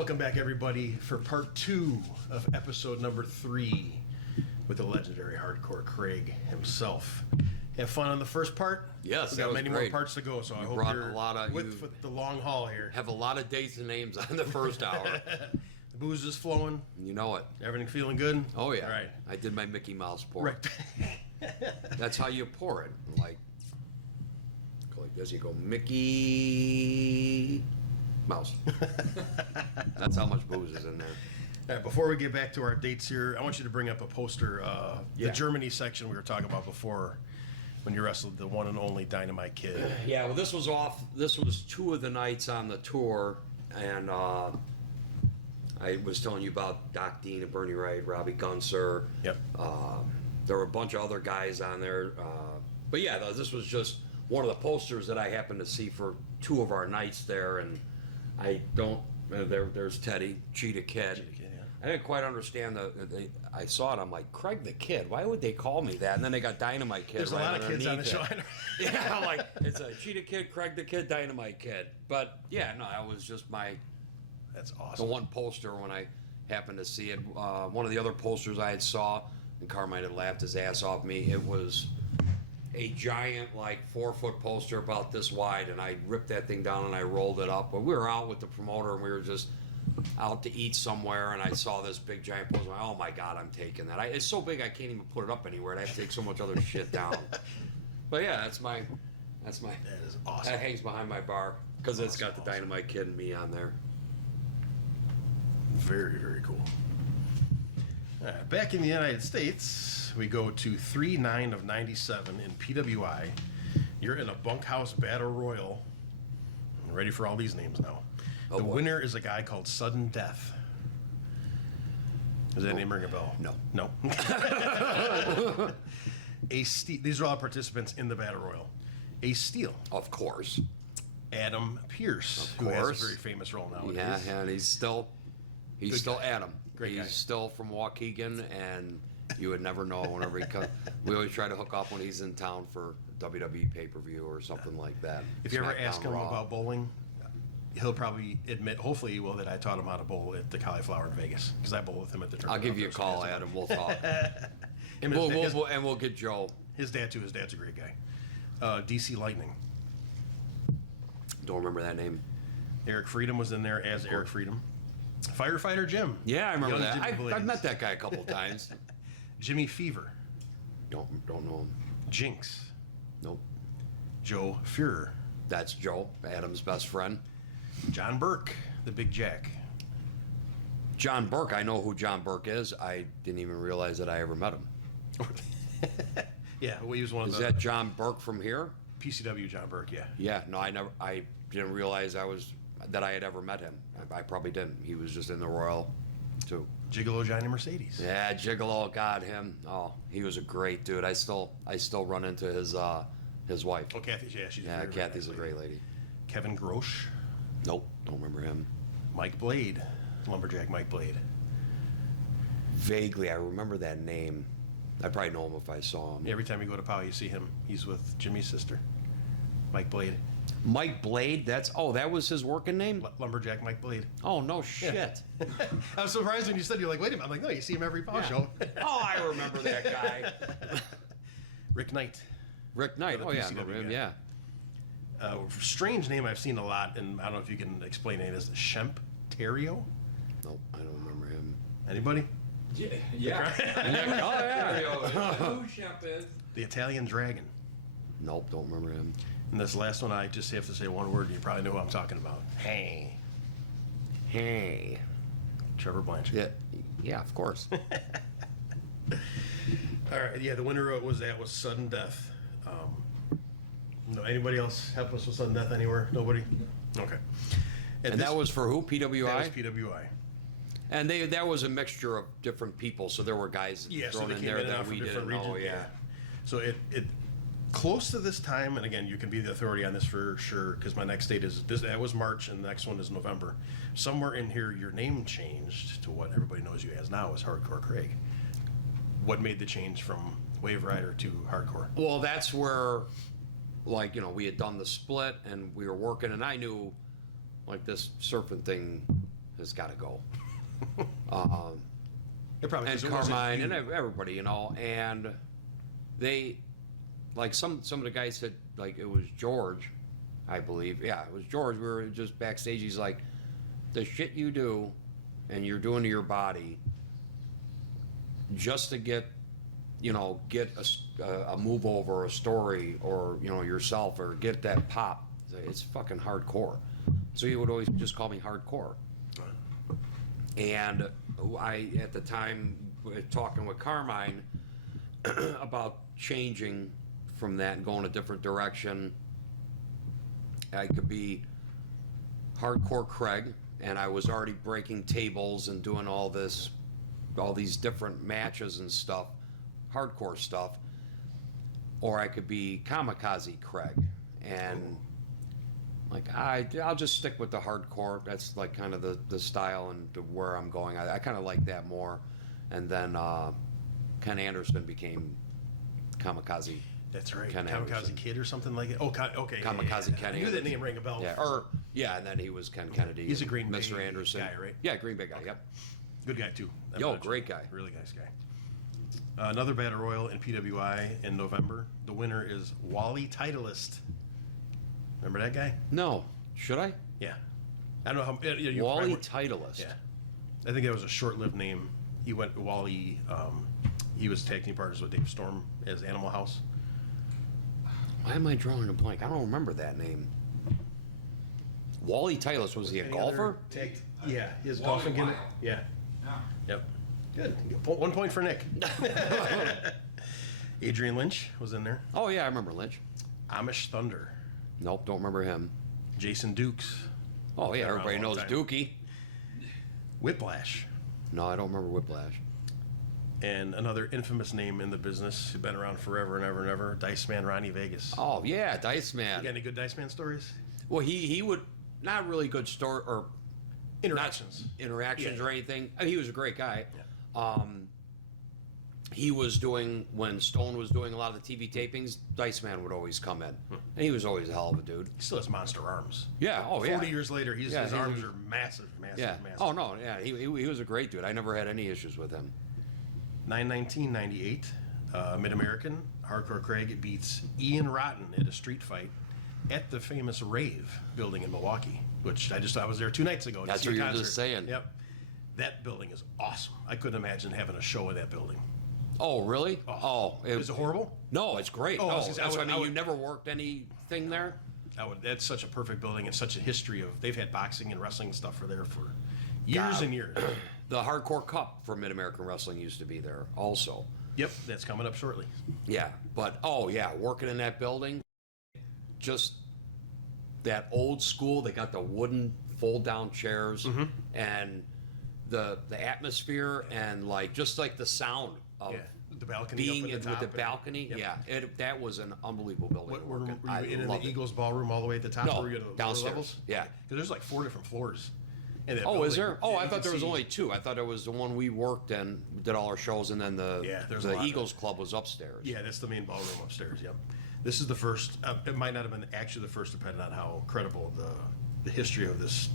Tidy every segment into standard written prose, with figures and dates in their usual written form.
Welcome back, everybody, for part 2 of episode number 3 with the legendary hardcore Craig himself. Have fun on the first part? Yes, we got many great. more parts to go, so I hope you're with the long haul here. Have a lot of dates and names on the first hour. The booze is flowing. You know it. Everything feeling good? Oh, yeah. All right. I did my Mickey Mouse pour. Right. That's how you pour it. Like this, you go Mickey Mouse. That's how much booze is in there. All right, before we get back to our dates here, I want you to bring up a poster, the Germany section we were talking about before when you wrestled the one and only Dynamite Kid. Yeah, well, this was 2 of the nights on the tour, and I was telling you about Doc Dean and Bernie Wright, Robbie Gunser. Yep. There were a bunch of other guys on there. But yeah, this was just one of the posters that I happened to see for 2 of our nights there, and I don't. There's Teddy, Cheetah Kid. Yeah. I didn't quite understand I saw it. I'm like, Craig the Kid. Why would they call me that? And then they got Dynamite Kid. There's right a lot of kids on the show. Yeah, I'm like, it's a Cheetah Kid, Craig the Kid, Dynamite Kid. But yeah, no, that was just That's awesome. the one poster when I happened to see it. One of the other posters I had saw, and Carmine had laughed his ass off me. It was a giant, 4-foot poster about this wide, and I ripped that thing down and I rolled it up. But we were out with the promoter and we were just out to eat somewhere, and I saw this big giant poster. Oh my God, I'm taking that. It's so big I can't even put it up anywhere. I have to take so much other shit down. But yeah, that's my. That is awesome. That hangs behind my bar because it's got the Dynamite Kid and me on there. Very, very cool. Back in the United States, we go to 3/9 of 97 in PWI. You're in a bunkhouse battle royal. I'm ready for all these names now. The winner is a guy called Sudden Death. Does that name ring a bell? No. No. These are all participants in the battle royal. Ace Steel. Of course. Adam Pierce, who has a very famous role nowadays. Yeah, and he's still Adam. Great guy. He's still from Waukegan, and you would never know whenever he comes. We always try to hook up when he's in town for WWE pay-per-view or something like that. If you ever SmackDown ask him Raw. about bowling, he'll probably admit, hopefully he will, that I taught him how to bowl at the Cauliflower in Vegas, because I bowl with him at the tournament. I'll give you a call, Adam. We'll talk. And we'll get Joe. his dad, too. His dad's a great guy. DC Lightning. Don't remember that name. Eric Freedom was in there as Eric Freedom. Firefighter Jim. Yeah, I remember Young that. Jimmy Blaze. I've met that guy a couple times. Jimmy Fever. Don't know him. Jinx. Nope. Joe Fuhrer. That's Joe, Adam's best friend. John Burke, the Big Jack. John Burke, I know who John Burke is. I didn't even realize that I ever met him. Yeah, well, he was one of Is the that John Burke from here? PCW John Burke, yeah. Yeah, no, I didn't realize that I had ever met him. I probably didn't. He was just in the Royal, too. Gigolo Johnny Mercedes. Yeah, Gigolo, God, him. Oh, he was a great dude. I still run into his wife. Oh, Kathy, yeah, she's Yeah, very, Kathy's very a great lady. Kevin Grosh. Nope, don't remember him. Mike Blade. Lumberjack Mike Blade. Vaguely, I remember that name. I probably know him if I saw him. Every time you go to POW, you see him. He's with Jimmy's sister, Mike Blade. Mike Blade? That was his working name? Lumberjack Mike Blade. Oh, no shit. I was surprised when you said, you're like, wait a minute. I'm like, no, you see him every POW show. Oh, I remember that guy. Rick Knight. Rick Knight. Oh, yeah, I PCW remember him, guy. yeah. Strange name I've seen a lot, and I don't know if you can explain it. Is Shemp Terrio? Nope, I don't remember him. Anybody? Yeah. Oh, yeah. Who Shemp is? The Italian Dragon. Nope, don't remember him. And this last one, I just have to say one word, and you probably know who I'm talking about. Hey. Trevor Blanchard. Yeah, of course. All right, yeah, the winner was Sudden Death. No, anybody else help us with Sudden Death anywhere? Nobody? Okay. And that was for who? PWI? That was PWI. And that was a mixture of different people, so there were guys Yeah, so thrown they in came there in and out that from we different didn't know. regions. Yeah. So it close to this time, and again, you can be the authority on this for sure, because my next date that was March, and the next one is November. Somewhere in here, your name changed to what everybody knows you as now as Hardcore Craig. What made the change from Wave Rider to Hardcore? Well, that's where, we had done the split, and we were working, and I knew, this surfing thing has got to go. It probably And it wasn't Carmine you. and everybody, you know, and they, like some of the guys said, like it was George, I believe. Yeah, it was George. We were just backstage. He's like, the shit you do and you're doing to your body just to get, you know, get a move over, a story, or, you know, yourself, or get that pop. It's fucking hardcore. So he would always just call me hardcore. And I, at the time, talking with Carmine about changing from that and going a different direction, I could be hardcore Craig, and I was already breaking tables and doing all these different matches and stuff, hardcore stuff, or I could be kamikaze Craig, and like I'll just stick with the hardcore. That's like kind of the style and to where I'm going. I kind of like that more. And then Ken Anderson became kamikaze. That's right. Ken Kamikaze Anderson. Kid or something like that. Oh, okay. Kamikaze Ken I knew that Anderson. name rang a bell. Yeah, and then he was Ken Kennedy. He's a Green Bay Mr. Anderson guy, right? Yeah, Green Bay guy. Yep. Good guy too. Yo, great guy. Really nice guy. Another Battle Royal in PWI in November. The winner is Wally Titleist. Remember that guy? No, should I? Yeah. I don't know how. You Wally probably- Titleist. Yeah. I think that was a short-lived name. He went Wally. He was tag team partners with Dave Storm as Animal House. Why am I drawing a blank? I don't remember that name. Wally Titleist, was he a Any golfer? other yeah, his Wally golfing gimmick. Wild. Yeah. Yeah. Yep. Good. 1 point for Nick. Adrian Lynch was in there. Oh yeah, I remember Lynch. Amish Thunder. Nope, don't remember him. Jason Dukes. Oh yeah, Been around everybody a long knows time. Dookie. Whiplash. No, I don't remember Whiplash. And another infamous name in the business, who's been around forever and ever and ever, Dice Man Ronnie Vegas. Oh yeah, Dice You got Man. any good Dice Man stories? Well, he would not really good story or Interactions. not interactions Yeah. or anything. I mean, he was a great guy. He was doing, when Stone was doing a lot of the TV tapings, Dice Man would always come in, and he was always a hell of a dude. He still has monster arms. Yeah. Oh 40 yeah. years later, his Yeah, arms are massive, massive, Yeah. massive. Oh no. Yeah. He was a great dude. I never had any issues with him. 9/19/98, Mid-American, Hardcore Craig beats Ian Rotten at a street fight at the famous Rave building in Milwaukee, which I was there 2 nights ago. to That's see what a you were concert. just saying. Yep. That building is awesome. I couldn't imagine having a show in that building. Oh really? Oh. Is it horrible? No, it's great. Oh, I No, was gonna say, that's what I mean. I would- You never worked anything there? That's such a perfect building and such a history of. They've had boxing and wrestling stuff for there for years God. and years. The Hardcore Cup for Mid-American Wrestling used to be there also. Yep, that's coming up shortly. Yeah, but oh yeah, working in that building, just that old school. They got the wooden fold-down chairs and the atmosphere and like just like the sound of Yeah, the balcony being up at in the with top the and- balcony. Yep. Yeah, that was an unbelievable building. What, to were work you I in loved the it. Eagles ballroom all the way at the top? No, or were you at the lower downstairs. levels? Yeah. Because there's like 4 different floors. In that Oh, is building. there? Oh, Yeah, I you thought can there was see- only 2. I thought it was the one we worked in, did all our shows, and then Yeah, there's a lot the of Eagles Club was upstairs. Yeah, that's the main ballroom upstairs. Yep. This is the first. It might not have been actually the first, depending on how credible the history of this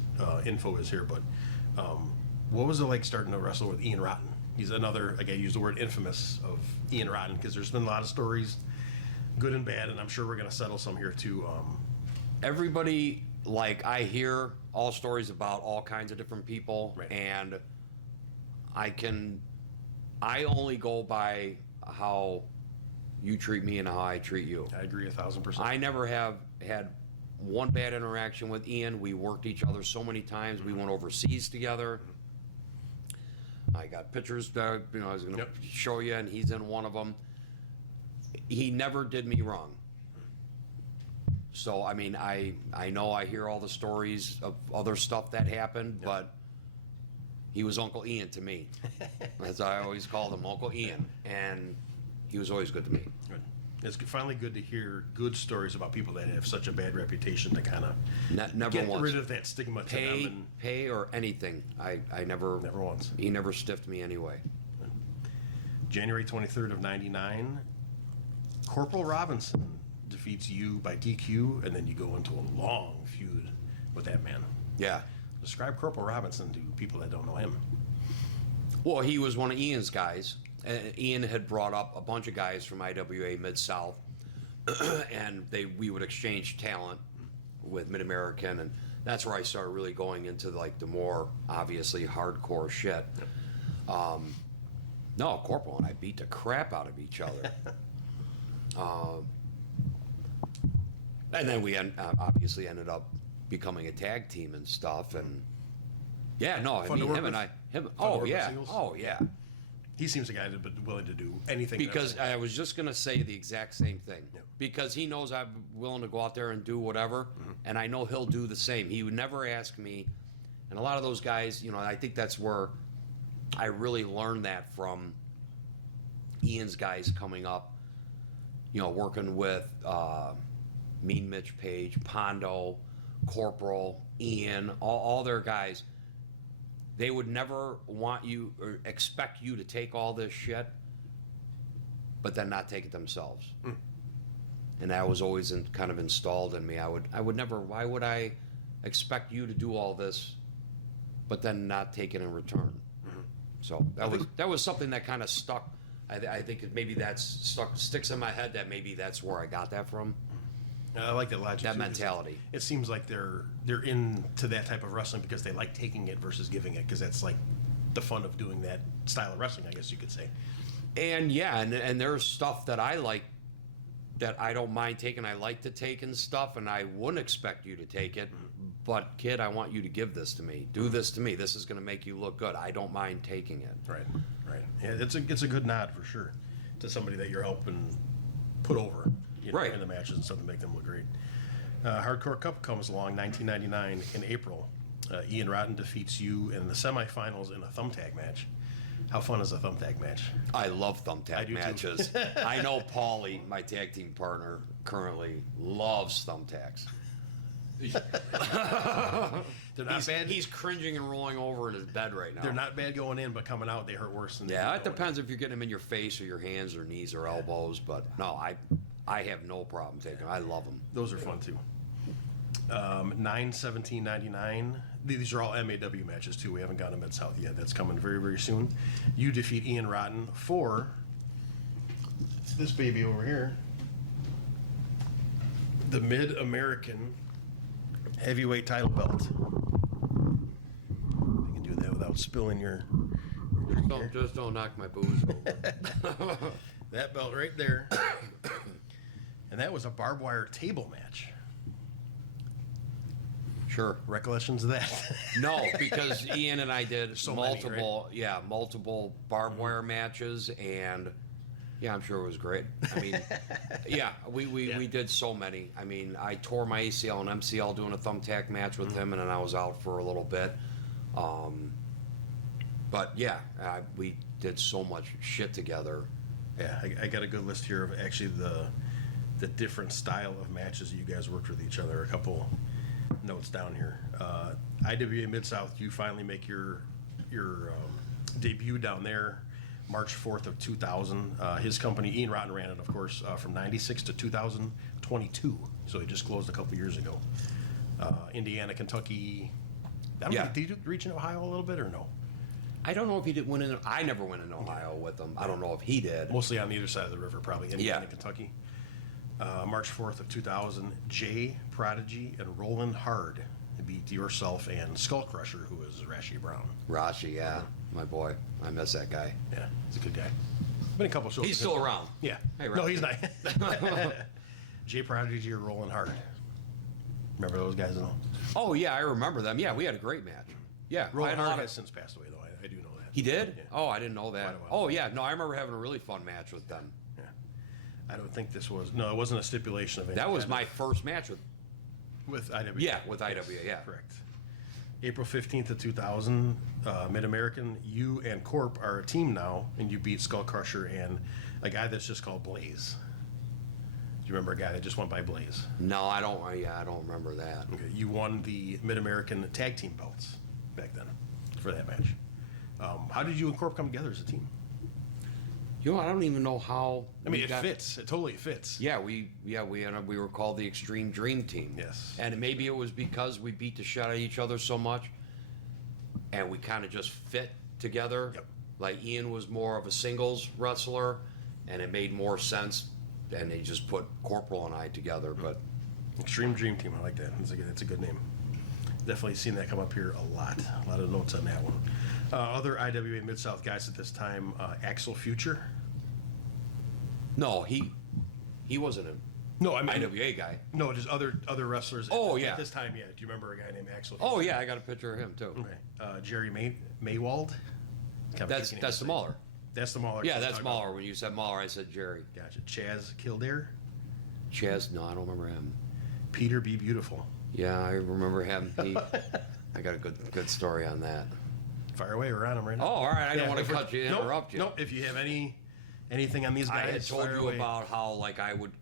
info is here. But what was it like starting to wrestle with Ian Rotten? He's another. Again, use the word infamous of Ian Rotten because there's been a lot of stories, good and bad, and I'm sure we're going to settle some here too. Everybody, like, I hear all stories about all kinds of different people, Right. and I only go by how you treat me and how I treat you. I agree 1,000%. I never have had one bad interaction with Ian. We worked each other so many times. We went overseas together. I got pictures that I was going to Yep. show you, and he's in one of them. He never did me wrong. So I mean, I know I hear all the stories of other stuff that happened, but he was Uncle Ian to me. As I always called him, Uncle Ian, and he was always good to me. Good. It's finally good to hear good stories about people that have such a bad reputation to kind of Never get once. rid of that stigma to them. Pay or anything. I never. Never once. He never stiffed me anyway. January 23rd of 99, Corporal Robinson defeats you by DQ, and then you go into a long feud with that man. Yeah. Describe Corporal Robinson to people that don't know him. Well, he was one of Ian's guys. Ian had brought up a bunch of guys from IWA Mid-South, and we would exchange talent with Mid-American, and that's where I started really going into like the more obviously hardcore shit. No, Corporal and I beat the crap out of each other. And then we obviously ended up becoming a tag team and stuff, and yeah, no, I Fun to mean work him with? and I, him. Fun to Oh work with yeah, Seals? oh yeah. He seems a guy to be willing to do anything. and Because everything. I was just gonna say the exact same thing. Yeah. Because he knows I'm willing to go out there and do whatever, and I know he'll do the same. He would never ask me, and a lot of those guys, you know, I think that's where I really learned that from Ian's guys coming up. You know, working with Mean Mitch Page, Pondo, Corporal, Ian, all their guys. They would never want you or expect you to take all this shit, but then not take it themselves. And that was always kind of installed in me. I would never. Why would I expect you to do all this, but then not take it in return? So that was something that kind of stuck. I think maybe sticks in my head that maybe that's where I got that from. I like that logic. That too, 'cause mentality. It seems like they're into that type of wrestling because they like taking it versus giving it, because that's like the fun of doing that style of wrestling, I guess you could say. And yeah, and there's stuff that I like that I don't mind taking. I like to take and stuff, and I wouldn't expect you to take it. But kid, I want you to give this to me. Do this to me. This is going to make you look good. I don't mind taking it. Right. Yeah, it's a good nod for sure to somebody that you're helping put over, you know, Right. in the matches and stuff to make them look great. Hardcore Cup comes along 1999 in April. Ian Rotten defeats you in the semifinals in a thumbtack match. How fun is a thumbtack match? I love I thumbtack do too. matches. I know Paulie, my tag team partner, currently loves thumbtacks. They're not bad. He's cringing and rolling over in his bed right now. They're not bad going in, but coming out they hurt worse than. Yeah, they it do going depends if you're getting them in your face or your hands or knees or elbows. But no, I have no problem taking them. I love them. in. Those are fun too. 9/17/99. These are all MAW matches too. We haven't gotten to Mid-South yet. That's coming very, very soon. You defeat Ian Rotten for this baby over here, the Mid-American Heavyweight title belt. You can do that without spilling your drink here. Just don't knock my booze over. That belt right there. And that was a barbed wire table match. Sure. Recollections of that? No, because Ian and I did So many, multiple barbed wire matches, and yeah, I'm sure it was great. I mean, yeah, we did so many. I mean, I tore my ACL and MCL doing a thumbtack match with him, and then I was out for a little bit. But yeah, we did so much shit together. Yeah, I got a good list here of actually the different style of matches that you guys worked with each other. A couple notes down here. IWA Mid-South, you finally make your debut down there, March 4th of 2000. His company, Ian Rotten, ran it, of course, from 96 to 2022. So he just closed a couple years ago. Indiana, Kentucky. I don't Yeah. think, did you reach in Ohio a little bit or no? I don't know if he did win in. I never went in Ohio with him. I don't know if he did. Mostly on the other side of the river, probably. Indiana, Yeah. Kentucky. March 4th of 2000, Jay Prodigy and Roland Hard beat yourself and Skull Crusher, who is Rashi Brown. Rashi, yeah, my boy. I miss that guy. Yeah, he's a good guy. Been a couple shows. He's with him. still around. Yeah. Hey, no, Rashi. he's not. Jay Prodigy or Roland Hard. Remember those guys at all? Oh yeah, I remember them. Yeah, we had a great match. Yeah, I Roland had a lot Hard of- has since passed away, though. I do know that. He did? Yeah. Oh, I didn't know that. Quite a while. Oh yeah, no, I remember having a really fun match with them. Yeah. I don't think this was. No, it wasn't a stipulation of any That was kind. my first match With IWA. Yeah, with IWA, yeah. Correct. April 15th of 2000, Mid-American, you and Corp are a team now, and you beat Skull Crusher and a guy that's just called Blaze. Do you remember a guy that just went by Blaze? No, I don't. Yeah, I don't remember that. Okay, you won the Mid-American tag team belts back then for that match. How did you and Corp come together as a team? You know, I don't even know how. I mean, we it got- fits. It totally fits. Yeah, we we were called the Extreme Dream Team. Yes. And maybe it was because we beat the shit out of each other so much. and we kind of just fit together. Yep. Like Ian was more of a singles wrestler, and it made more sense, and they just put Corporal and I together. But Extreme Dream Team. I like that. It's a good name. Definitely seen that come up here a lot. A lot of notes on that one. Other IWA Mid-South guys at this time, Axel Future. no, he wasn't an No, I mean IWA guy. No, just other wrestlers. Oh, at, yeah. At this time, yeah. Do you remember a guy named Axel? Future? Oh yeah, I got a picture of him too. Okay. Jerry Maywald. That's the Mauler. That's the Mauler. Yeah, that's Talking about- Mauler. When you said Mauler, I said Jerry. Gotcha. Chaz Kildare. Chaz, no, I don't remember him. Peter Be Beautiful. Yeah, I remember him. I got a good story on that. Fire away, we're on him right Oh, now. all right. I don't want to if cut you, nope, interrupt you. Nope. If you have anything on these I guys, had told fire you away. about how like I would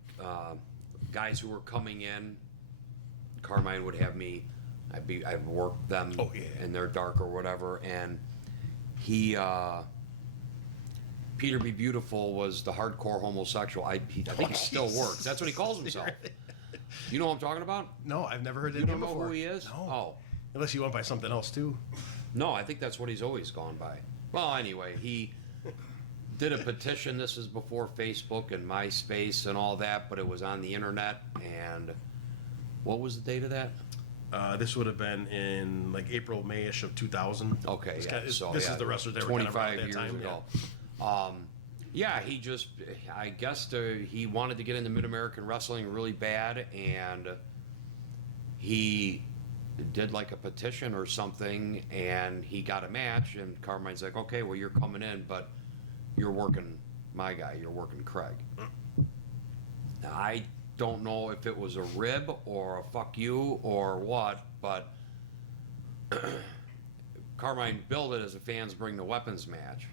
guys who were coming in, Carmine would have me. I'd work them Oh, yeah. in their dark or whatever, and he Peter Be Beautiful was the hardcore homosexual. I think he still works. That's what he calls himself. You know what I'm talking about? No, I've never heard that You name don't know before. who he is? No. Oh. Unless you went by something else too. No, I think that's what he's always gone by. Well, anyway, he did a petition. This is before Facebook and MySpace and all that, but it was on the internet. And what was the date of that? This would have been in like April, May-ish of 2000. Okay, It's yeah. kind of- So this yeah, is the wrestler that were kind of around 25 that years time. ago. Yeah. Yeah, he just, I guess he wanted to get into Mid-American Wrestling really bad, and he did like a petition or something, and he got a match, and Carmine's like, okay, well, you're coming in, but you're working my guy, you're working Craig. Now, I don't know if it was a rib or a fuck you or what, but Carmine billed it as a fans bring the weapons match.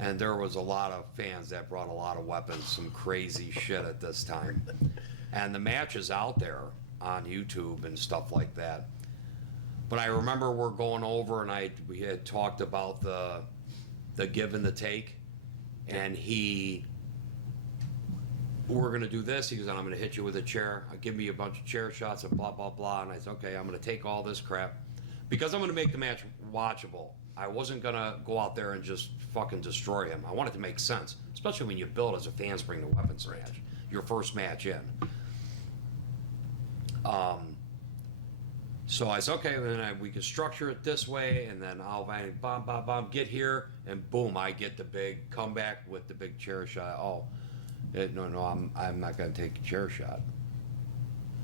And there was a lot of fans that brought a lot of weapons, some crazy shit at this time. And the match is out there on YouTube and stuff like that. But I remember we're going over and we had talked about the give and the take. And we're gonna do this. He goes, I'm gonna hit you with a chair. Give me a bunch of chair shots and blah, blah, blah. And I said, okay, I'm gonna take all this crap. Because I'm gonna make the match watchable. I wasn't gonna go out there and just fucking destroy him. I wanted to make sense, especially when you build as a fans bring the weapons match, your first match in. So I said, okay, then we can structure it this way, and then I'll bomb, get here, and boom, I get the big comeback with the big chair shot. No, I'm not gonna take a chair shot.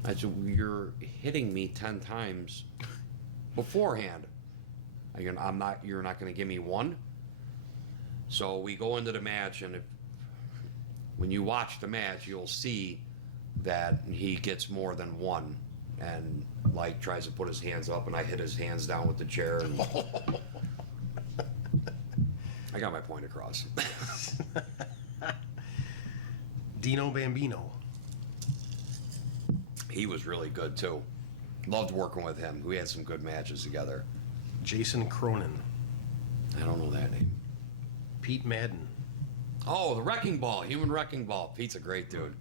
I said, you're hitting me 10 times beforehand. You're not going to give me one. So we go into the match, and when you watch the match, you'll see that he gets more than one, and like tries to put his hands up, and I hit his hands down with the chair. And I got my point across. Dino Bambino. He was really good too. Loved working with him. We had some good matches together. Jason Cronin. I don't know that name. Pete Madden. Oh, the Wrecking Ball, Human Wrecking Ball. Pete's a great dude.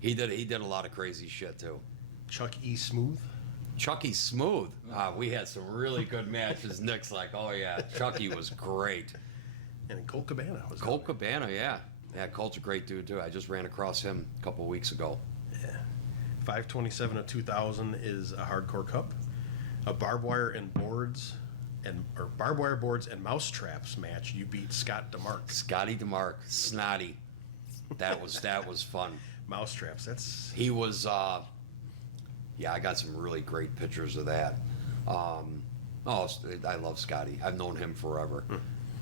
He did a lot of crazy shit too. Chuck E. Smooth. Chucky Smooth. We had some really good matches. Nick's like, oh yeah, Chucky was great. And Colt Cabana. Was Colt Cabana, yeah. Yeah, Colt's a great dude too. I just ran across him a couple of weeks ago. Yeah. 5/27 of 2000 is a Hardcore Cup. A barbed wire boards and mouse traps match. You beat Scott DeMark. Scotty DeMark, Snotty. That was fun. Mouse traps. That's He was, yeah, I got some really great pictures of that. I love Scotty. I've known him forever.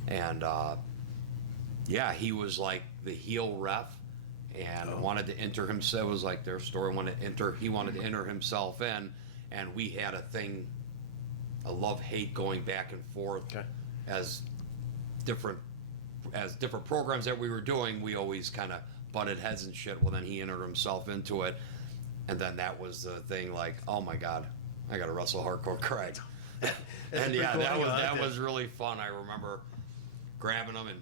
And, yeah, he was like the heel ref and wanted to enter himself. It was like their story, he wanted to enter himself in, and we had a thing, a love-hate going back and forth. Okay. As different programs that we were doing, we always kind of butted heads and shit. Well, then he entered himself into it, and then that was the thing. Like, oh my god, I got to wrestle Hardcore Craig. And yeah, that was really fun. I remember grabbing him and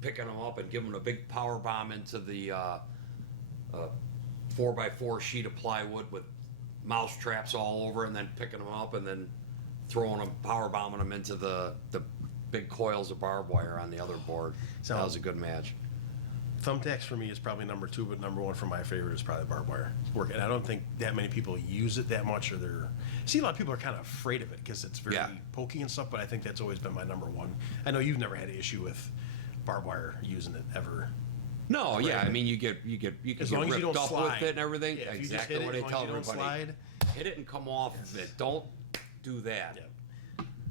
picking him up and giving him a big power bomb into the 4x4 sheet of plywood with mouse traps all over, and then picking him up and then throwing them, power bombing them into the big coils of barbed wire on the other board. So that was a good match. Thumbtacks for me is probably number 2, but number 1 for my favorite is probably barbed wire work. And I don't think that many people use it that much, or see, a lot of people are kind of afraid of it because it's very pokey and stuff. But I think that's always been my number 1. I know you've never had an issue with barbed wire using it ever. No, yeah, I mean you can As get long as you ripped don't up slide. with it and everything. Yeah, if you just exactly hit it, what as they long tell as you don't everybody. slide. Hit it and come off of it. Don't do that. Yeah.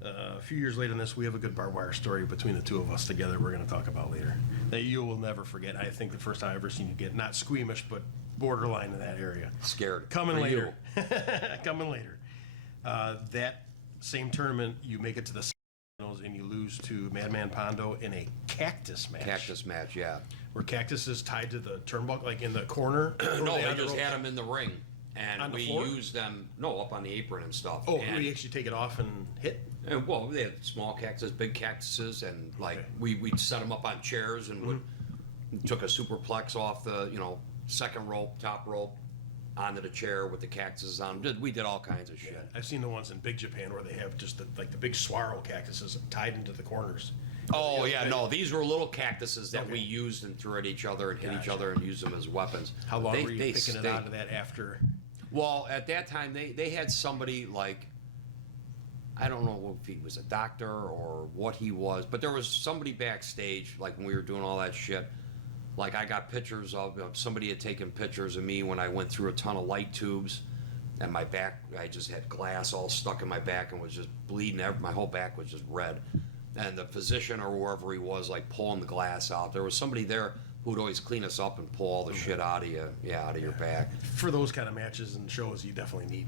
A few years later in this, we have a good barbed wire story between the two of us together we're going to talk about later that you will never forget. I think the first time I ever seen you get, not squeamish, but borderline in that area. Scared. Coming For later. Coming later. That same tournament, you make it to the finals and you lose to Madman Pondo in a cactus match. Cactus match, yeah. Where Cactus is tied to the turnbuckle, like in the corner. No, Or they on the just ropes? had them in the ring, and On the we floor? used them. No, up on the apron and stuff. Oh, and, we actually take it off and hit? well, they had small cactuses, big cactuses, and like Okay. we'd set them up on chairs and took a superplex off the second rope, top rope, onto the chair with the cactuses on. We did all kinds of shit. Yeah, I've seen the ones in Big Japan where they have just the big swirl cactuses tied into the corners. Oh yeah, no, these were little cactuses that Okay. we used and threw at each other and hit each Gotcha. other and used them as weapons. How long They- were you they picking it stayed. out of that after? Well, at that time, they had somebody like, I don't know if he was a doctor or what he was, but there was somebody backstage, like when we were doing all that shit. Like I got pictures of somebody had taken pictures of me when I went through a ton of light tubes, and my back, I just had glass all stuck in my back and was just bleeding. My whole back was just red. And the physician or whoever he was, like pulling the glass out. There was somebody there who would always clean us up and pull all the shit out of you, out of your back. For those kind of matches and shows, you definitely need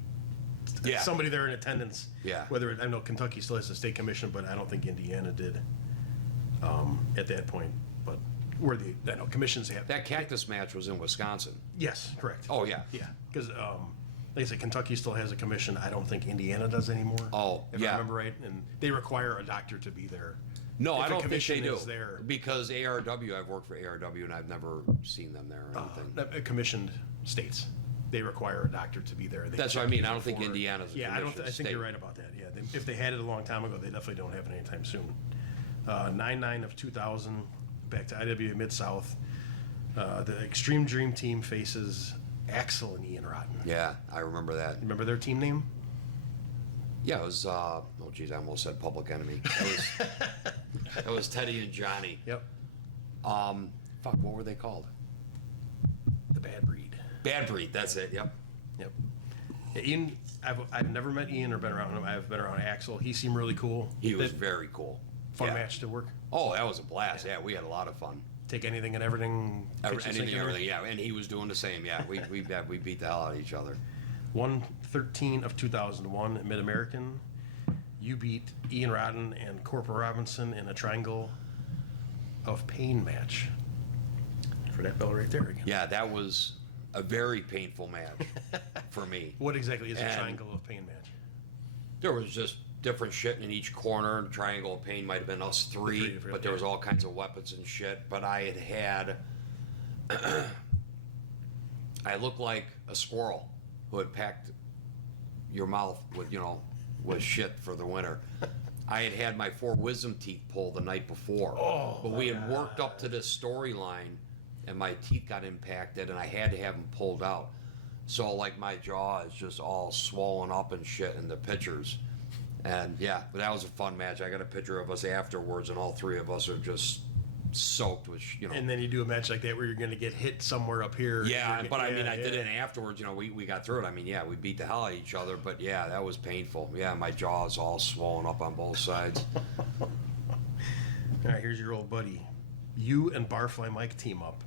somebody there in attendance. Yeah. Whether I know Kentucky still has a state commission, but I don't think Indiana did at that point. But I know commissions have That cactus match was in Wisconsin. Yes, correct. Oh yeah. Yeah, because like I said, Kentucky still has a commission. I don't think Indiana does anymore. Oh, if yeah. I remember right, and they require a doctor to be there. No, If I a don't think commission they do. is there. Because ARW, I've worked for ARW and I've never seen them there or anything. Commissioned states, they require a doctor to be there. They That's what I check mean. you I don't think before. Indiana's a Yeah, I commissioned think state. you're right about that. Yeah, if they had it a long time ago, they definitely don't have it anytime soon. 9/9 of 2000, back to IWA Mid-South. The Extreme Dream Team faces Axel and Ian Rotten. Yeah, I remember that. Remember their team name? Yeah, it was, oh geez, I almost said Public Enemy. That was Teddy and Johnny. Yep. Fuck, what were they called? The Bad Breed. Bad Breed, that's it, yep. Yep. Yeah, Ian, I've never met Ian or been around him. I've been around Axel. He seemed really cool. He was That- very cool. fun Yeah. match to work. Oh, that was a blast. Yeah, we had a lot of fun. Take anything and everything. kitchen sink Anything, in there. everything, yeah. And he was doing the same, yeah. We beat the hell out of each other. 1/13 of 2001 at Mid-American. You beat Ian Rodden and Corporal Robinson in a triangle of pain match. For that bell right there again. Yeah, that was a very painful match for me. What exactly is a And- triangle of pain match? There was just different shit in each corner. The Triangle of Pain might have been us three, different, but there was yeah. all kinds of weapons and shit. But I had I looked like a squirrel who had packed your mouth with, with shit for the winter. I had my 4 wisdom teeth pulled the night before. Oh, but we had worked up to this storyline, and my teeth got impacted, and I had to have them pulled out. So, like, my jaw is just all swollen up and shit in the pictures. And, yeah, but that was a fun match. I got a picture of us afterwards, and all 3 of us are just soaked with, And then you do a match like that where you're going to get hit somewhere up here. Yeah, but I mean, I did yeah. it afterwards. We got through it. I mean, yeah, we beat the hell out of each other, but yeah, that was painful. Yeah, my jaw's all swollen up on both sides. All right, here's your old buddy. You and Barfly Mike team up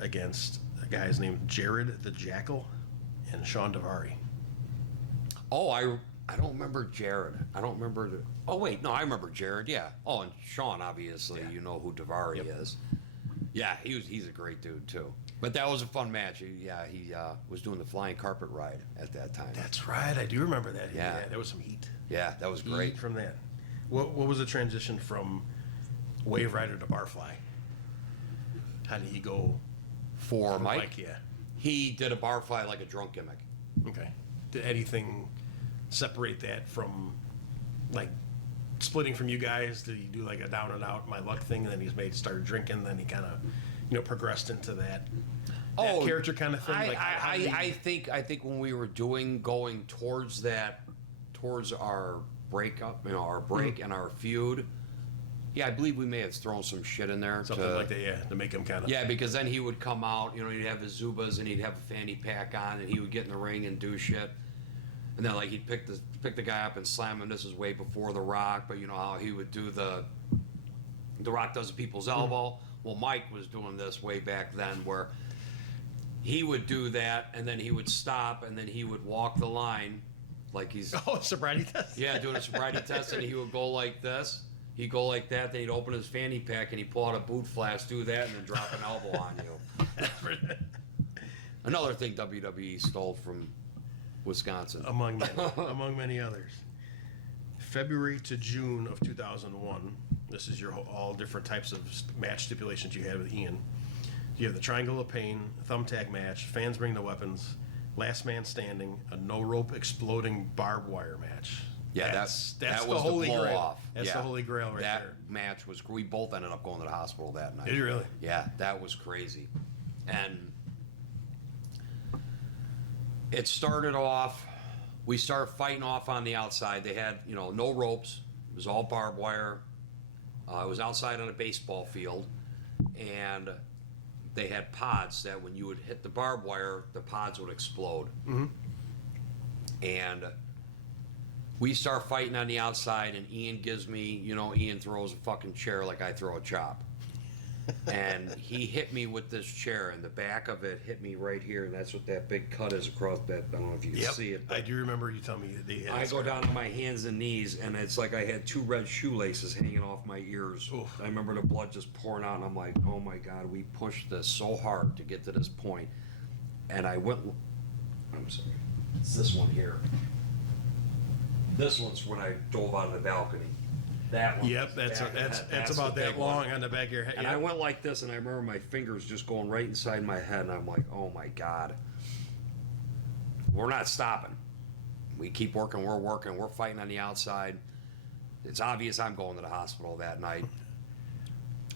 against a guy's named Jared the Jackal and Sean Davari. Oh, I don't remember Jared. I don't remember. Oh wait, no, I remember Jared. Yeah. Oh, and Sean, obviously, Yeah. you know who Davari is. Yeah, he's a great dude too. But that was a fun match. He was doing the flying carpet ride at that time. That's right, I do remember that. Yeah. There was some heat. Yeah, that was great. Heat from that. What was the transition from Wave Rider to Barfly? How did he go? For Mike, Yeah. he did a barfly like a drunk gimmick. Okay. Did anything separate that from like splitting from you guys? Did he do like a down and out my luck thing, and then started drinking, then he kind of progressed into that character kind of thing? I think when we were going towards our breakup, our break and our feud. Yeah, I believe we may have thrown some shit in there. Something like that, to make him kind of... Yeah, because then he would come out, he'd have his Zubas and he'd have a fanny pack on and he would get in the ring and do shit. And then, like, he'd pick the guy up and slam him. This is way before The Rock, but you know how he would do The Rock does the people's elbow? Well, Mike was doing this way back then where he would do that and then he would stop and then he would walk the line like he's... Oh, sobriety test? Yeah, doing a sobriety test, and he would go like this. He'd go like that, then he'd open his fanny pack and he'd pull out a boot flask, do that, and then drop an elbow on you. Another thing WWE stole from Wisconsin. Among many others. February to June of 2001, this is your all different types of match stipulations you had with Ian. You have the Triangle of Pain, thumbtack match, fans bring the weapons, last man standing, a no rope exploding barbed wire match. Yeah, that the was holy the blow grail. off. That's the holy grail right there. That match was. We both ended up going to the hospital that night. Did you really? Yeah, that was crazy. And it started off. We started fighting off on the outside. They had no ropes. It was all barbed wire. It was outside on a baseball field, and they had pods that when you would hit the barbed wire, the pods would explode. Mm-hmm. And we start fighting on the outside, and Ian gives me, Ian throws a fucking chair like I throw a chop. And he hit me with this chair, and the back of it hit me right here, and that's what that big cut is across that. I don't know if you can see it. I do remember you telling me they had I go down on my hands and knees, and it's like I had 2 red shoelaces hanging off my ears. Oof. I remember the blood just pouring out, and I'm like, oh my God, we pushed this so hard to get to this point. And I'm sorry, it's this one here. This one's when I dove out of the balcony. That one. Yep, that's about that long on the back of your head. And I went like this, and I remember my fingers just going right inside my head, and I'm like, oh my God. We're not stopping. We keep working, we're fighting on the outside. It's obvious I'm going to the hospital that night.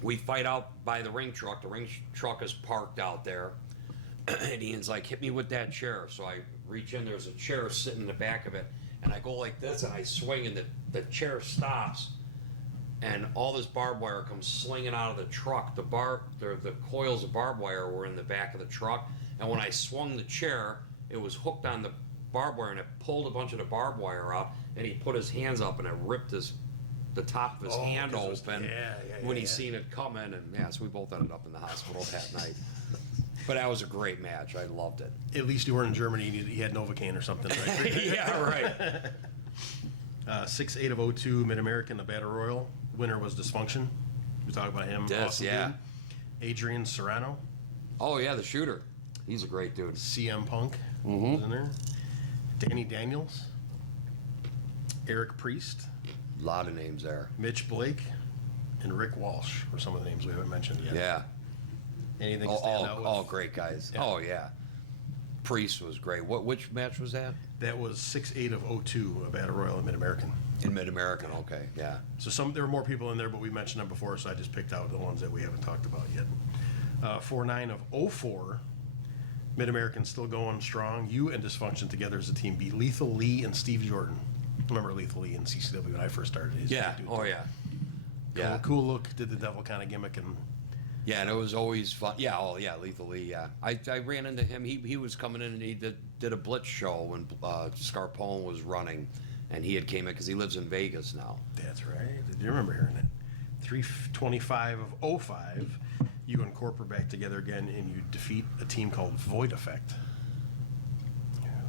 We fight out by the ring truck. The ring truck is parked out there. And Ian's like, hit me with that chair. So I reach in, there's a chair sitting in the back of it. And I go like this, and I swing, and the chair stops, and all this barbed wire comes slinging out of the truck. The coils of barbed wire were in the back of the truck, and when I swung the chair, it was hooked on the barbed wire, and it pulled a bunch of the barbed wire out, and he put his hands up, and it ripped the top of his hand open when he seen it coming, and so we both ended up in the hospital that night. But that was a great match. I loved it. At least you weren't in Germany and he had Novocaine or something, right? Yeah, right. 6/8 of 02 Mid-American, the Battle Royal. Winner was Dysfunction. We talked about him. Yes, awesome yeah. dude. Adrian Serrano. Oh, yeah, the shooter. He's a great dude. CM Punk was in there. Danny Daniels. Eric Priest. A lot of names there. Mitch Blake. And Rick Walsh were some of the names we haven't mentioned yet. Yeah. Anything stand out with? All great guys. Yeah. Oh, yeah. Priest was great. Which match was that? That was 6/8 of 02, a Battle Royal in Mid-American. In Mid-American, okay, yeah. So there were more people in there, but we mentioned them before, so I just picked out the ones that we haven't talked about yet. 4/9 of 04, Mid-American still going strong. You and Dysfunction together as a team beat Lethal Lee and Steve Jordan. Remember Lethal Lee in CCW when I first started? Yeah, oh yeah. Yeah. Cool look, did the devil kind of gimmick and... Yeah, and it was always fun. Yeah, Lethal Lee, yeah. I ran into him. He was coming in and he did a Blitz show when Scarpone was running, and he had came in because he lives in Vegas now. That's right. Did you remember hearing it? 3/25 of 05, you and Corp are back together again, and you defeat a team called Void Effect.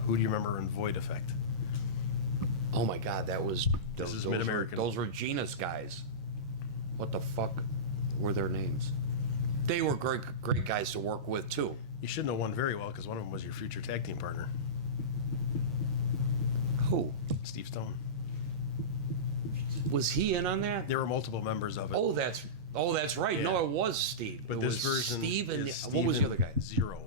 Who do you remember in Void Effect? Oh my God, This is Mid-American. Those were Gina's guys. What the fuck were their names? They were great guys to work with too. You should know one very well because one of them was your future tag team partner. Who? Steve Stone. Was he in on that? There were multiple members of it. Oh, that's right. Yeah. No, it was Steve. But it this was version Steve and is what was the other guy? Zero.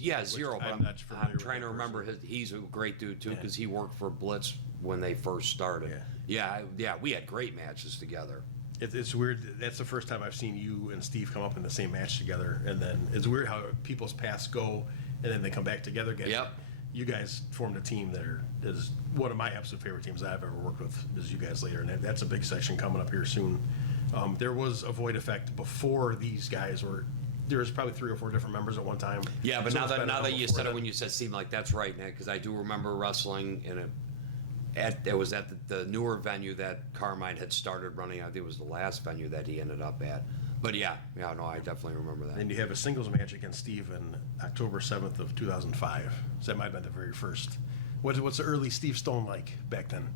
Yeah, Zero. But I'm not familiar I'm with trying that to remember. person. He's a great dude too Yeah. because he worked for Blitz when they first started. Yeah. Yeah. We had great matches together. It's weird. That's the first time I've seen you and Steve come up in the same match together, and then it's weird how people's paths go, and then they come back together again. Yep. You guys formed a team that is one of my absolute favorite teams I've ever worked with. Is you guys later, and that's a big section coming up here soon. There was a Void Effect before these guys were. There was probably 3 or 4 different members at one time. Yeah, but So now it's been that you before said it, then. when you said Steve, like that's right, Nick, because I do remember wrestling in it was at the newer venue that Carmine had started running. I think it was the last venue that he ended up at. But yeah, no, I definitely remember that. And you have a singles match against Steve on October 7th of 2005. So that might have been the very first. What's the early Steve Stone like back then?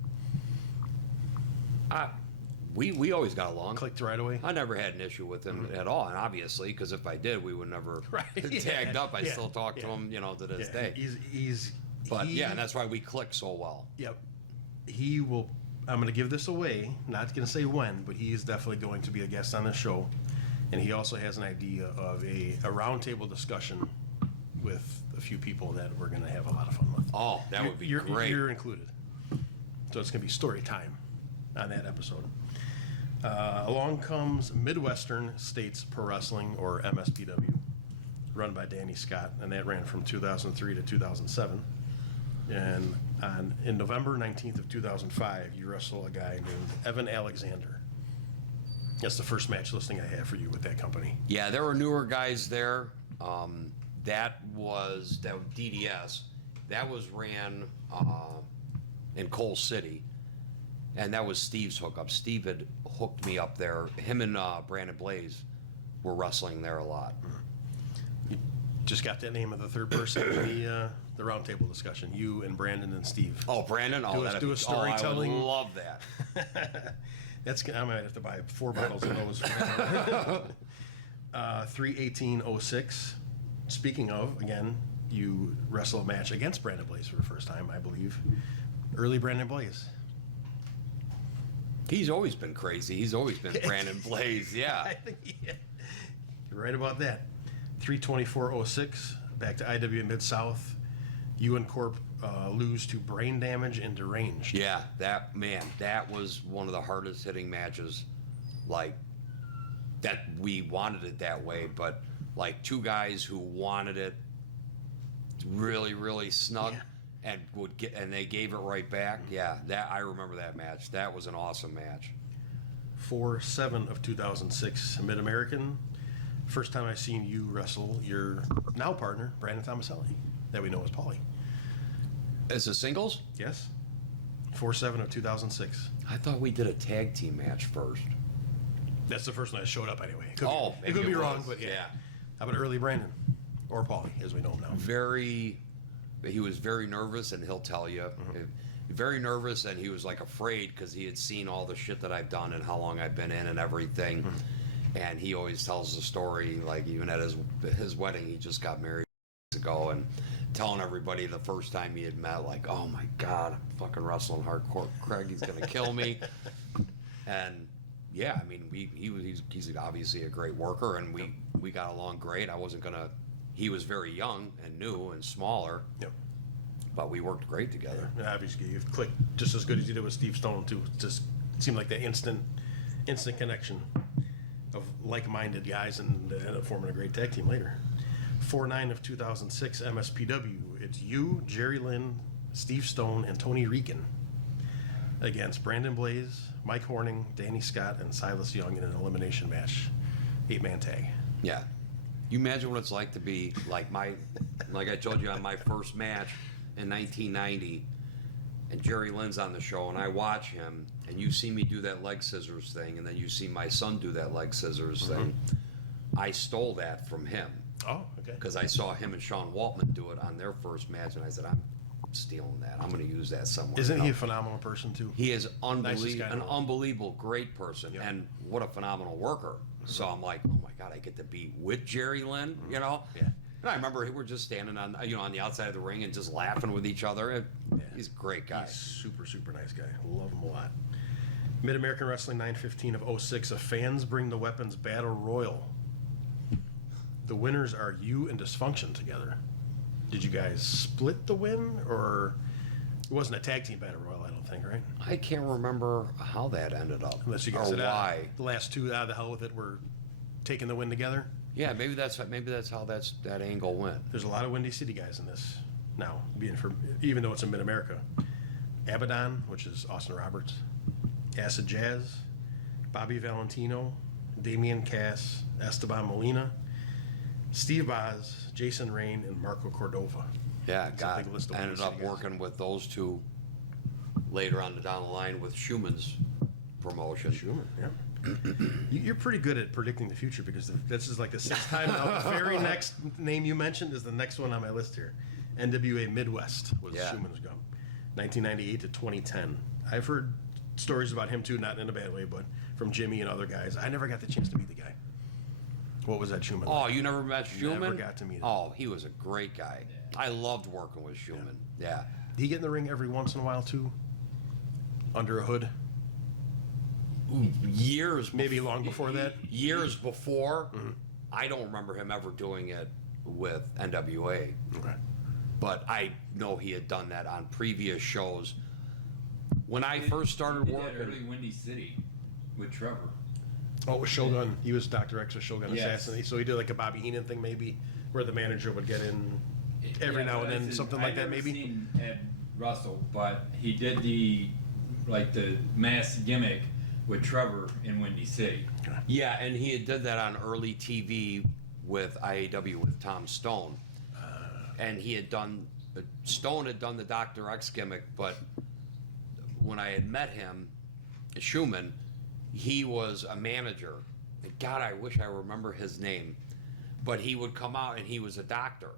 We always got along. Clicked right away? I never had an issue with him at all, and obviously, because if I did, we would never Right, tagged yeah, up. I yeah, still talk to yeah. him, to this Yeah, day. But he- yeah, and that's why we click so well. Yep. He will, I'm going to give this away, not going to say when, but he is definitely going to be a guest on the show. And he also has an idea of a roundtable discussion with a few people that we're going to have a lot of fun with. Oh, that would be You're- great. You're included. So it's going to be story time on that episode. Along comes Midwestern States Pro Wrestling, or MSPW, run by Danny Scott, and that ran from 2003 to 2007. And in November 19th of 2005, you wrestle a guy named Evan Alexander. That's the first match listing I have for you with that company. Yeah, there were newer guys there. That was DDS. That was ran in Coal City, and that was Steve's hookup. Steve had hooked me up there. Him and Brandon Blaze were wrestling there a lot. You just got that name of the third person in the roundtable discussion. You and Brandon and Steve. Oh, Brandon! Do Oh, a- that'd do a be- storytelling- I would love that. I might have to buy 4 bottles of those. 3/18/06. Speaking of, again, you wrestle a match against Brandon Blaze for the first time, I believe. Early Brandon Blaze. He's always been crazy. He's always been Brandon Blaze. Yeah. I think you're right about that. 3/24/06. Back to IWA Mid-South. You and Corp lose to Brain Damage and Deranged. Yeah, that was one of the hardest hitting matches, like, that we wanted it that way, but like 2 guys who wanted it really, really snug Yeah. and they gave it right back. Yeah, that I remember that match. That was an awesome match. 4/7 of 2006, Mid-American. First time I seen you wrestle your now partner, Brandon Tomaselli, that we know as Paulie. As a singles, Yes? 4/7 of 2006. I thought we did a tag team match first. That's the first one that showed up anyway. It Oh, it could maybe be it wrong, was, but yeah. yeah. How about early Brandon? Or Paulie, as we know him now. He was very nervous, and he'll tell you, very nervous, and he was like afraid because he had seen all the shit that I've done and how long I've been in and everything. And he always tells the story, like even at his wedding, he just got married ago, and telling everybody the first time he had met, like, oh my God, I'm fucking wrestling hardcore. Craig, he's gonna kill me. And yeah, I mean, he's obviously a great worker, and we got along great. He was very young and new and smaller, Yep. but we worked great together. And obviously, you've clicked just as good as you did with Steve Stone, too. It just seemed like that instant connection of like-minded guys, and ended up forming a great tag team later. 4/9 of 2006, MSPW. It's you, Jerry Lynn, Steve Stone, and Tony Rican against Brandon Blaze, Mike Horning, Danny Scott, and Silas Young in an elimination match. 8-man tag. Yeah. You imagine what it's like to be like like I told you on my first match in 1990, and Jerry Lynn's on the show, and I watch him, and you see me do that leg scissors thing, and then you see my son do that leg scissors thing. I stole that from him Oh, okay. because I saw him and Sean Waltman do it on their first match, and I said, I'm stealing that. I'm going to use that somewhere. Isn't he a else." phenomenal person, too? He is Nicest guy in an the world. unbelievable, great person, Yeah. and what a phenomenal worker. So I'm like, oh my God, I get to be with Jerry Lynn, Yeah. And I remember we were just standing on the outside of the ring and just laughing with each other. He's a great guy. He's super, super nice guy. Love him a lot. Mid-American Wrestling 9/15 of 06, a Fans Bring the Weapons Battle Royal. The winners are you and Dysfunction together. Did you guys split the win, or it wasn't a tag team battle royal? I don't think, right? I can't remember how that ended up. Unless you guys or said why. the last two out of the hell with it were taking the win together. Yeah, maybe that's how that angle went. There's a lot of Windy City guys in this now, even though it's in Mid-America. Abaddon, which is Austin Roberts, Acid Jazz, Bobby Valentino, Damian Cass, Esteban Molina, Steve Boz, Jason Rain, and Marco Cordova. Yeah, It's a big list of I ended Windy up City guys. working with those two later on down the line with Schumann's promotion. Schumann, yeah. You're pretty good at predicting the future, because this is like the sixth time now. The very next name you mentioned is the next one on my list here. NWA Midwest was Yeah. Schumann's gum. 1998 to 2010. I've heard stories about him too, not in a bad way, but from Jimmy and other guys. I never got the chance to meet the guy. What was that Schumann? Oh, you never met Schumann? Never got to meet him. Oh, he was a great guy. I loved working with Schumann. Yeah. Did he get in the ring every once in a while too? Under a hood? Years Maybe long before that? Years before, Mm-hmm. I don't remember him ever doing it with NWA, Okay. but I know he had done that on previous shows. When I first started He did that working, early Windy City with Trevor. Oh, it was Shogun. He was Dr. X or Shogun Yes. Assassin. So he did like a Bobby Heenan thing, maybe, where the manager would get in every now and then, something like that, maybe. I've never seen Ed Russell, but he did the mass gimmick with Trevor in Windy City. yeah, and he did that on early TV with IAW with Tom Stone. And he had done, Stone had done the Dr. X gimmick, but when I had met him, Schumann, he was a manager. And God, I wish I remember his name. But he would come out and he was a doctor.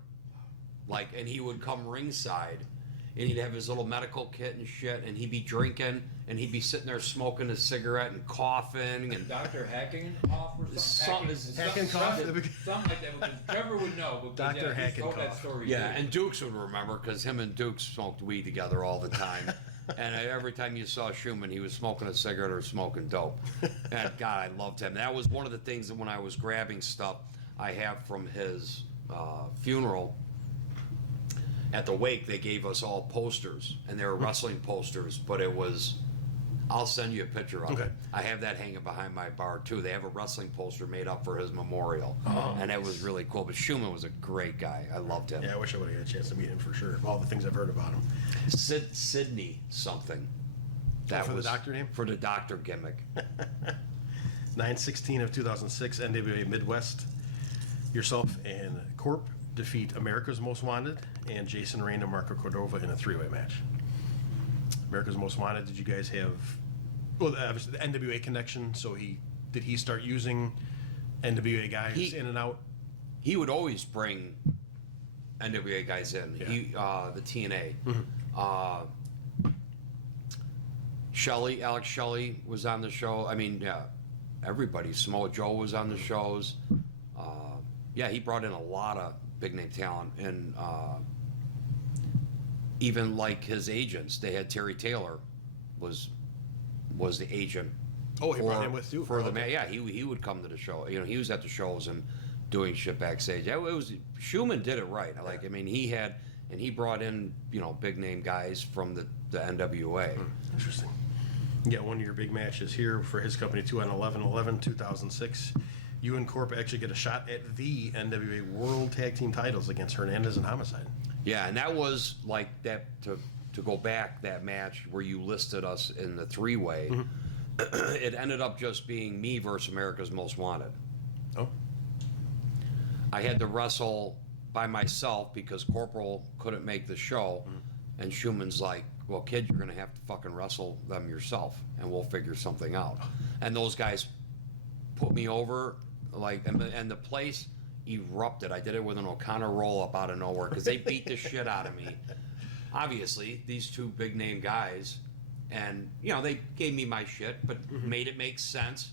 And he would come ringside and he'd have his little medical kit and shit, and he'd be drinking and he'd be sitting there smoking a cigarette and coughing and Dr. Hacking off or something? Hacking cough? Something like that, because Trevor would know. Because Dr. he Hacking told that cough. story yeah, too. and Dukes would remember because him and Dukes smoked weed together all the time. And every time you saw Schumann, he was smoking a cigarette or smoking dope. And God, I loved him. That was one of the things that when I was grabbing stuff I have from his funeral. At the wake, they gave us all posters, and they were wrestling posters, but it was, I'll send you a picture of Okay. it. I have that hanging behind my bar, too. They have a wrestling poster made up for his memorial, and it was really cool. But Schumann was a great guy. I loved him. Yeah, I wish I would have had a chance to meet him for sure. Of all the things I've heard about him. Sydney something. For the doctor name? For the doctor gimmick. 9/16 of 2006, NWA Midwest. Yourself and Corp defeat America's Most Wanted and Jason Rain and Marco Cordova in a three-way match. America's Most Wanted, did you guys have, well, obviously the NWA connection, so did he start using NWA guys in and out? He would always bring NWA guys in. Yeah. He, the TNA. Alex Shelley was on the show. I mean, yeah, everybody. Samoa Joe was on the shows. Yeah, he brought in a lot of big name talent, and even like his agents, they had Terry Taylor was the agent. Oh, he brought him with you? for the Okay. man. Yeah, he would come to the show. You know, he was at the shows and doing shit backstage. Yeah, it was Schumann did it right. I mean, he brought in big name guys from the NWA. Interesting. Yeah, one of your big matches here for his company, 2 on 11/11/2006. You and Corp actually get a shot at the NWA World Tag Team titles against Hernandez and Homicide. Yeah, and that was like that to go back, that match where you listed us in the three-way. It ended up just being me versus America's Most Wanted. Oh, I had to wrestle by myself because Corporal couldn't make the show, and Schumann's like, well, kid, you're gonna have to fucking wrestle them yourself, and we'll figure something out. And those guys put me over, and the place erupted. I did it with an O'Connor roll-up out of nowhere because they beat the shit out of me. Obviously, these two big name guys, and they gave me my shit, but made it make sense.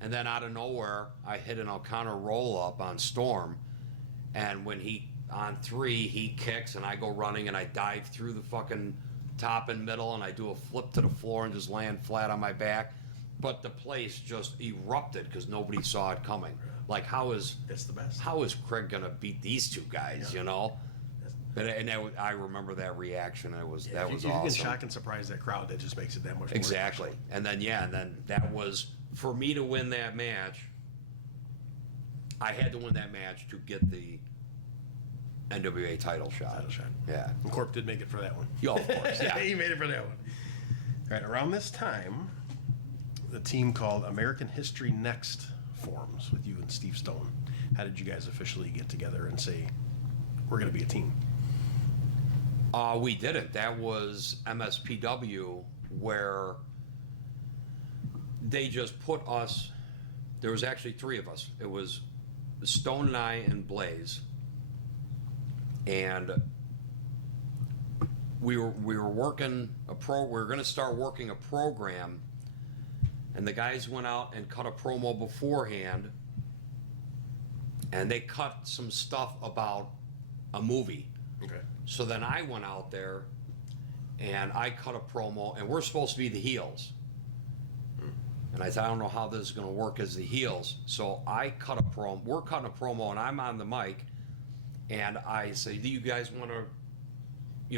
And then out of nowhere, I hit an O'Connor roll-up on Storm, and when on 3, he kicks, and I go running, and I dive through the fucking top and middle, and I do a flip to the floor and just land flat on my back. But the place just erupted because nobody saw it coming. Like, that's the best. how is Craig gonna beat these two guys? But and I remember that reaction. It was that was if you awesome. can shock and surprise that crowd, that just makes it that much more Exactly. special. And then that was for me to win that match. I had to win that match to get the NWA title shot. Yeah. And Corp did make it for that one. Yeah, of course. Yeah. He made it for that one. All right, around this time, the team called American History Next forms with you and Steve Stone. How did you guys officially get together and say, we're going to be a team? We didn't. That was MSPW, where they just put us. There was actually 3 of us. It was Stone and I and Blaze, and we were working we were going to start working a program, and the guys went out and cut a promo beforehand, and they cut some stuff about a movie. Okay. So then I went out there and I cut a promo, and we're supposed to be the heels. And I said, I don't know how this is going to work as the heels. So I cut a promo. We're cutting a promo, and I'm on the mic, and I say, do you guys want to,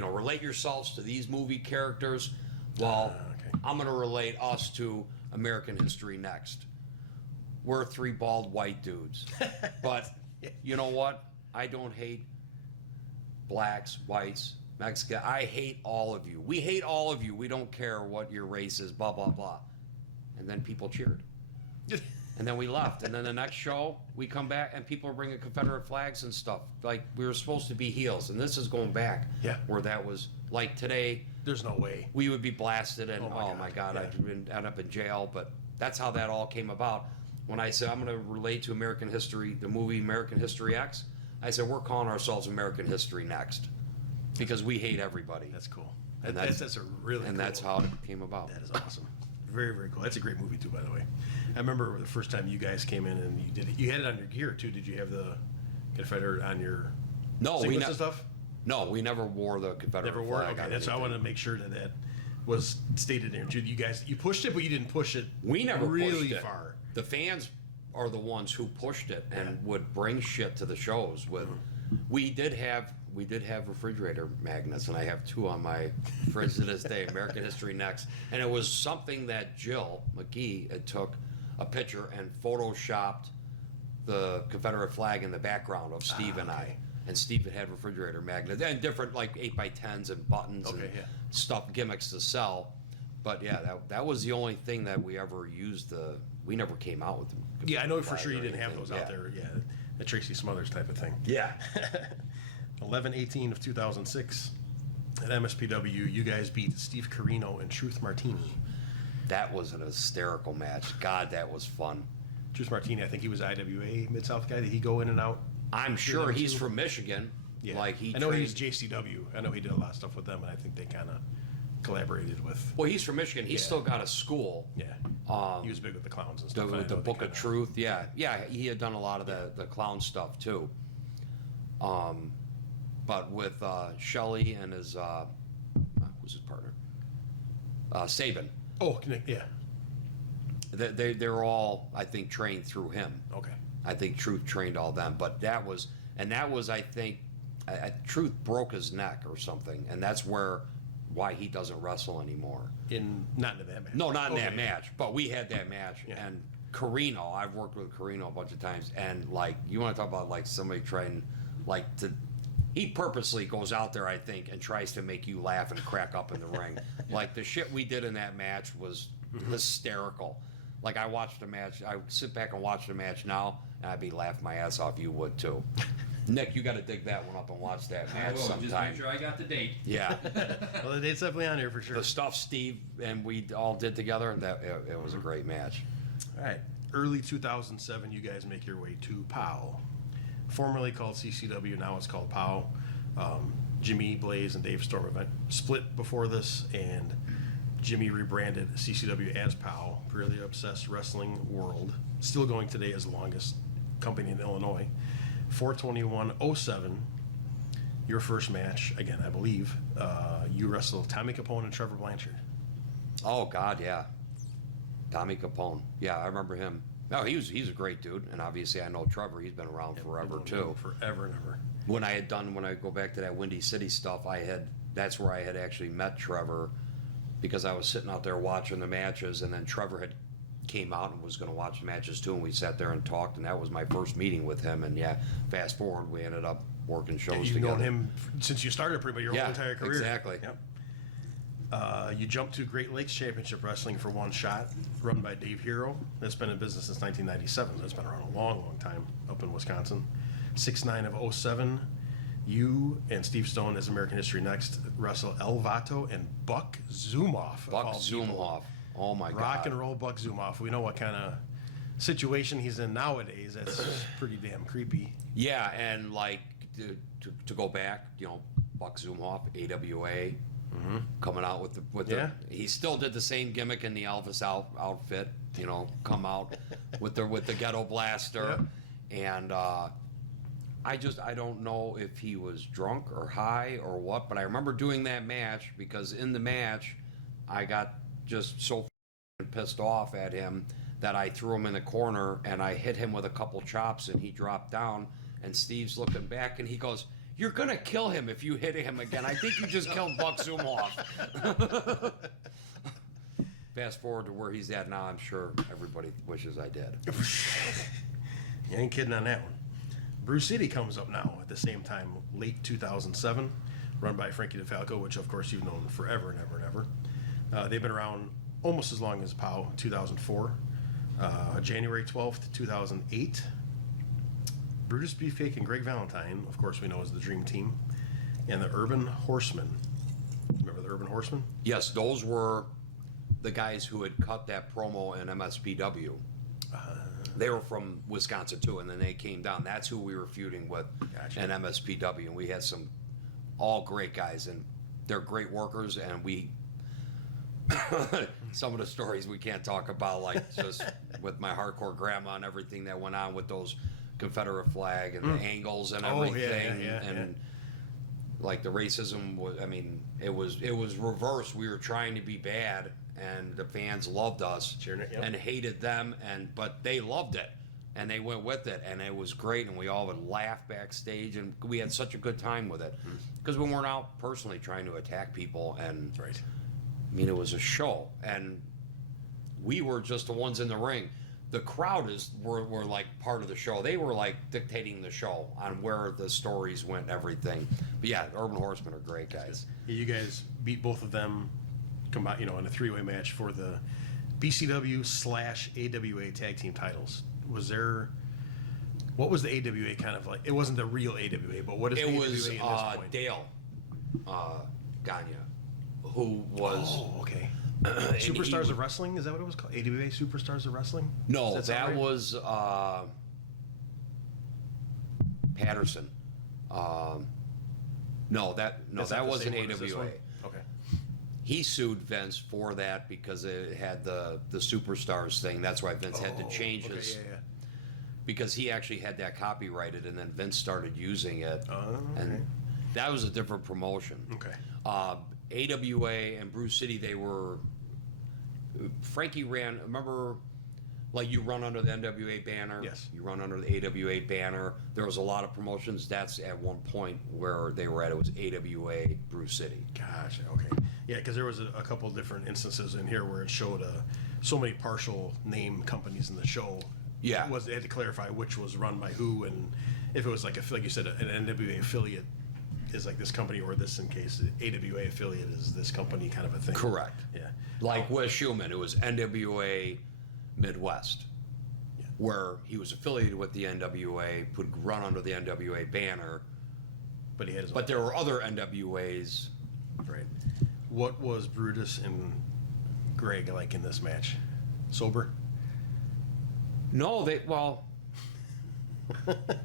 relate yourselves to these movie characters? Well, okay. I'm going to relate us to American History Next. We're 3 bald white dudes. But you know what? I don't hate blacks, whites, Mexican. I hate all of you. We hate all of you. We don't care what your race is, blah, blah, blah. And then people cheered. And then we left. And then the next show, we come back and people are bringing Confederate flags and stuff. Like, we were supposed to be heels. And this is going back where that was, like today. There's no way. We would be blasted and, Oh my God, I'd end up in jail. But that's how that all came about. When I said, I'm going to relate to American history, the movie American History X, I said, we're calling ourselves American History Next. Because we hate everybody. That's cool. And That's a really and cool. that's how it came about. That is awesome. Very, very cool. That's a great movie too, by the way. I remember the first time you guys came in and you did it. You had it on your gear too. Did you have the Confederate on your singlets and stuff? No, we never wore the Confederate Never wore it? flag. Okay, that's why I wanted to make sure that was stated there. You guys, you pushed it, but you didn't push it. We never really pushed it. far. The fans are the ones who pushed it and would bring shit to the shows. With we did have refrigerator magnets, and I have 2 on my fridge to this day. American History Next, and it was something that Jill McGee had took a picture and photoshopped the Confederate flag in the background of Steve and I. And Steve had refrigerator magnets and different like 8x10s and buttons and stuff, gimmicks to sell. But yeah, that was the only thing that we ever used. We never came out with them. Yeah, I know for sure you didn't have those out there. Yeah, the Tracy Smothers type of thing. Yeah. 11/18 of 2006 at MSPW, you guys beat Steve Carino and Truth Martini. That was an hysterical match. God, that was fun. Truth Martini, I think he was IWA Mid-South guy. Did he go in and out? I'm sure he's from Michigan. Yeah. Like I know he's JCW. I know he did a lot of stuff with them, and I think they kind of collaborated with. Well, he's from Michigan. He's still got a school. Yeah. He was big with the clowns and The, stuff. with the Book of Truth. Yeah. Yeah, he had done a lot of the clown stuff too. But with Shelley and his, who's his partner? Sabin. Oh, yeah. They're all, I think, trained through him. Okay. I think Truth trained all them. But that was, I think, Truth broke his neck or something. And that's why he doesn't wrestle anymore. Not in that match. No, not in that match. But we had that match. Yeah. And Carino, I've worked with Carino a bunch of times. And, like, you want to talk about, like, somebody trying, like, he purposely goes out there, I think, and tries to make you laugh and crack up in the ring. Like, the shit we did in that match was hysterical. Like, I watched the match. I would sit back and watch the match now, and I'd be laughing my ass off. You would, too. Nick, you got to dig that one up and watch that match sometime. Just make sure I got the date. Yeah. Well, the date's definitely on here for sure. The stuff Steve and we all did together, it was a great match. All right. Early 2007, you guys make your way to POW. Formerly called CCW, now it's called POW. Jimmy, Blaze, and Dave Storm event split before this, and Jimmy rebranded CCW as POW, Really Obsessed Wrestling World. Still going today as the longest company in Illinois. 4/21/07, your first match, again, I believe, you wrestled Tommy Capone and Trevor Blanchard. Oh, God, yeah. Tommy Capone. Yeah, I remember him. No, he's a great dude, and obviously I know Trevor. He's been around forever, too. Forever and ever. when I go back to that Windy City stuff, that's where I had actually met Trevor, because I was sitting out there watching the matches, and then Trevor had came out and was going to watch the matches too, and we sat there and talked, and that was my first meeting with him. And yeah, fast forward, we ended up working shows You've together. known him since you started pretty much your whole entire career. Exactly. Yep. You jumped to Great Lakes Championship Wrestling for One Shot, run by Dave Hero. That's been in business since 1997. That's been around a long, long time up in Wisconsin. 6'9" of 07. You and Steve Stone, as American History Next, wrestle El Vato and Buck Zumoff. Buck Zumoff. Oh my God. Rock and roll Buck Zumoff. We know what kind of situation he's in nowadays. That's pretty damn creepy. Yeah, and like to go back, Buck Zumoff, AWA, coming out with Yeah. he still did the same gimmick in the Elvis outfit, come out with the ghetto blaster, and I don't know if he was drunk or high or what, but I remember doing that match, because in the match I got just so pissed off at him that I threw him in the corner and I hit him with a couple chops and he dropped down, and Steve's looking back and he goes, "You're gonna kill him if you hit him again. I think you just killed Buck Zumoff." Fast forward to where he's at now, I'm sure everybody wishes I did. You ain't kidding on that one. Brew City comes up now at the same time, late 2007, run by Frankie DeFalco, which of course you've known forever and ever and ever. They've been around almost as long as POW, 2004. January 12th, 2008. Brutus Beefcake and Greg Valentine, of course we know as the Dream Team, and the Urban Horsemen. Remember the Urban Horsemen? Yes, those were the guys who had cut that promo in MSPW. They were from Wisconsin too, and then they came down. That's who we were feuding with in MSPW, and we had some all great guys, and they're great workers, and we some of the stories we can't talk about, like just with my hardcore grandma and everything that went on with those Confederate flag and the angles and everything, and like the racism was, it was reversed. We were trying to be bad, and the fans loved us and hated them, but they loved it and they went with it, and it was great, and we all would laugh backstage, and we had such a good time with it, because we weren't out personally trying to attack people, and it was a show, and we were just the ones in the ring. The crowd were like part of the show. They were like dictating the show on where the stories went, everything. But yeah, Urban Horsemen are great guys. Yeah, you guys beat both of them, combined, in a three-way match for the BCW/AWA tag team titles. What was the AWA kind of like? It wasn't the real AWA, but what is it AWA was in this point? Dale Gagne, who was Superstars of Wrestling, is that what it was called? AWA Superstars of Wrestling? No, Does that sound right? was Patterson. That wasn't same one as this AWA. one? Okay. He sued Vince for that because it had the Superstars thing. That's why Vince had to change his. Because he actually had that copyrighted, and then Vince started using it, and that was a different promotion. Okay. AWA and Brew City, Frankie ran, remember, like you run under the NWA banner? Yes. You run under the AWA banner. There was a lot of promotions. That's at one point where they were at. It was AWA Brew City. Gosh, okay. Yeah, because there was a couple different instances in here where it showed so many partial name companies in the show. Yeah. They had to clarify which was run by who, and if it was like you said, an NWA affiliate is like this company, or this in case AWA affiliate is this company, kind of a thing. Correct. Yeah. Like Wes Schumann, it was NWA Midwest, where he was affiliated with the NWA, would run under the NWA banner. But he had his own. But there were other NWAs. Right. What was Brutus and Greg like in this match? Sober? No,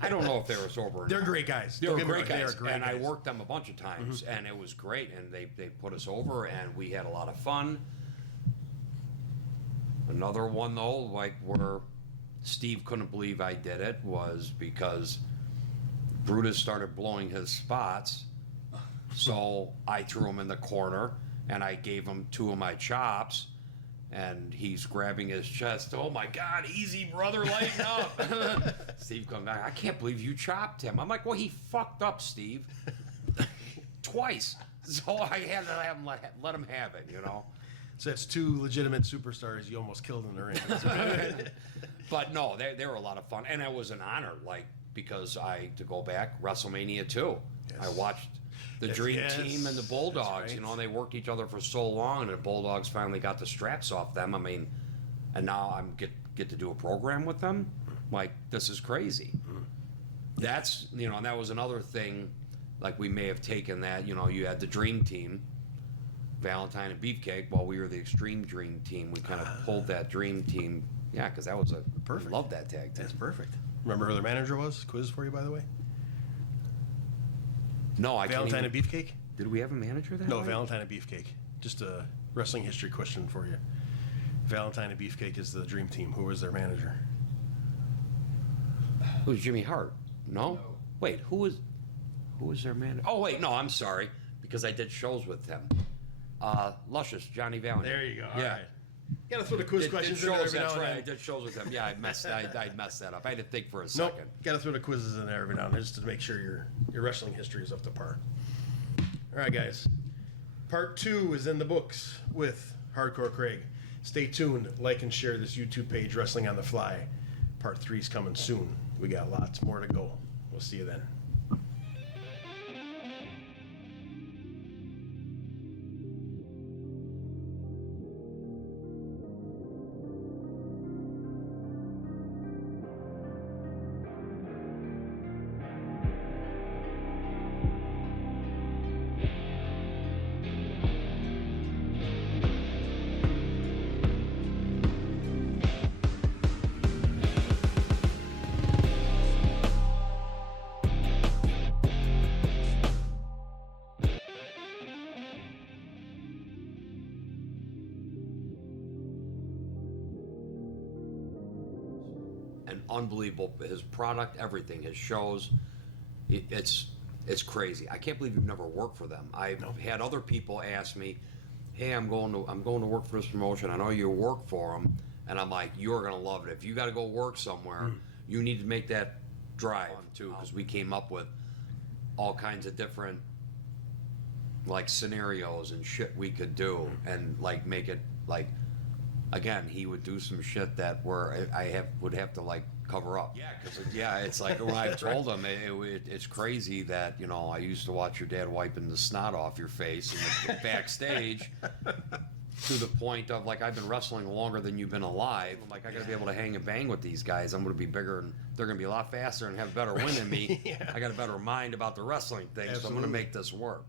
I don't know if they were sober or They're not. great guys. They were Don't get me great wrong, they guys, are great and I guys. worked them a bunch of times, and it was great, and they put us over, and we had a lot of fun. Another one, though, like where Steve couldn't believe I did it, was because Brutus started blowing his spots, so I threw him in the corner, and I gave him two of my chops, and he's grabbing his chest. Oh my God, easy, brother, lighten up. Steve comes back. I can't believe you chopped him. I'm like, well, he fucked up, Steve, twice. So I had to have him let him have it, you know. So that's two legitimate superstars you almost killed in the ring. But no, they were a lot of fun, and it was an honor, like, because to go back, WrestleMania 2. Yes. I watched the Dream Team and the Bulldogs, right. you know, and they worked each other for so long, and the Bulldogs finally got the straps off them. I mean, and now I'm get to do a program with them. Like, this is crazy. That's, you know, and that was another thing, like, we may have taken that, you know, you had the Dream Team, Valentine and Beefcake, while we were the Extreme Dream Team. We kind of pulled that Dream Team, yeah, because that was Perfect. I love that tag team. That's perfect. Remember who their manager was? Quiz for you, by the way. No, I Valentine can't and Beefcake? Did we have a manager that No, night? Valentine and Beefcake. Just a wrestling history question for you. Valentine and Beefcake is the Dream Team. Who was their manager? Who's Jimmy Hart? No? No. Wait, who was their manager? Oh, wait, no, I'm sorry, because I did shows with him. Luscious, Johnny Valentine. There you go. All Yeah. right. You gotta throw the quiz Did questions in there shows, every now that's and right. I then. did shows with him. Yeah, I messed that up. I had to think for a Nope. second. Gotta throw the quizzes in there every now and then just to make sure your wrestling history is up to par. All right, guys. Part 2 is in the books with Hardcore Craig. Stay tuned. Like and share this YouTube page, Wrestling on the Fly. Part 3 is coming soon. We got lots more to go. We'll see you then. And unbelievable, his product, everything, his shows, it's crazy. I can't believe you've never worked for them. I've had other people ask me, "Hey, I'm going to work for this promotion. I know you work for them," and I'm like, "You're gonna love it. If you got to go work somewhere, you need to make that drive too," because we came up with all kinds of different like scenarios and shit we could do, and like make it like. Again, he would do some shit that where would have to like cover up. Yeah, because it's like when I told him it's crazy that, you know, I used to watch your dad wiping the snot off your face in the backstage to the point of like, I've been wrestling longer than you've been alive. I'm like, I got to be able to hang and bang with these guys. I'm going to be bigger and they're going to be a lot faster and have a better win than me. I got a better mind about the wrestling thing, so I'm going to make this work.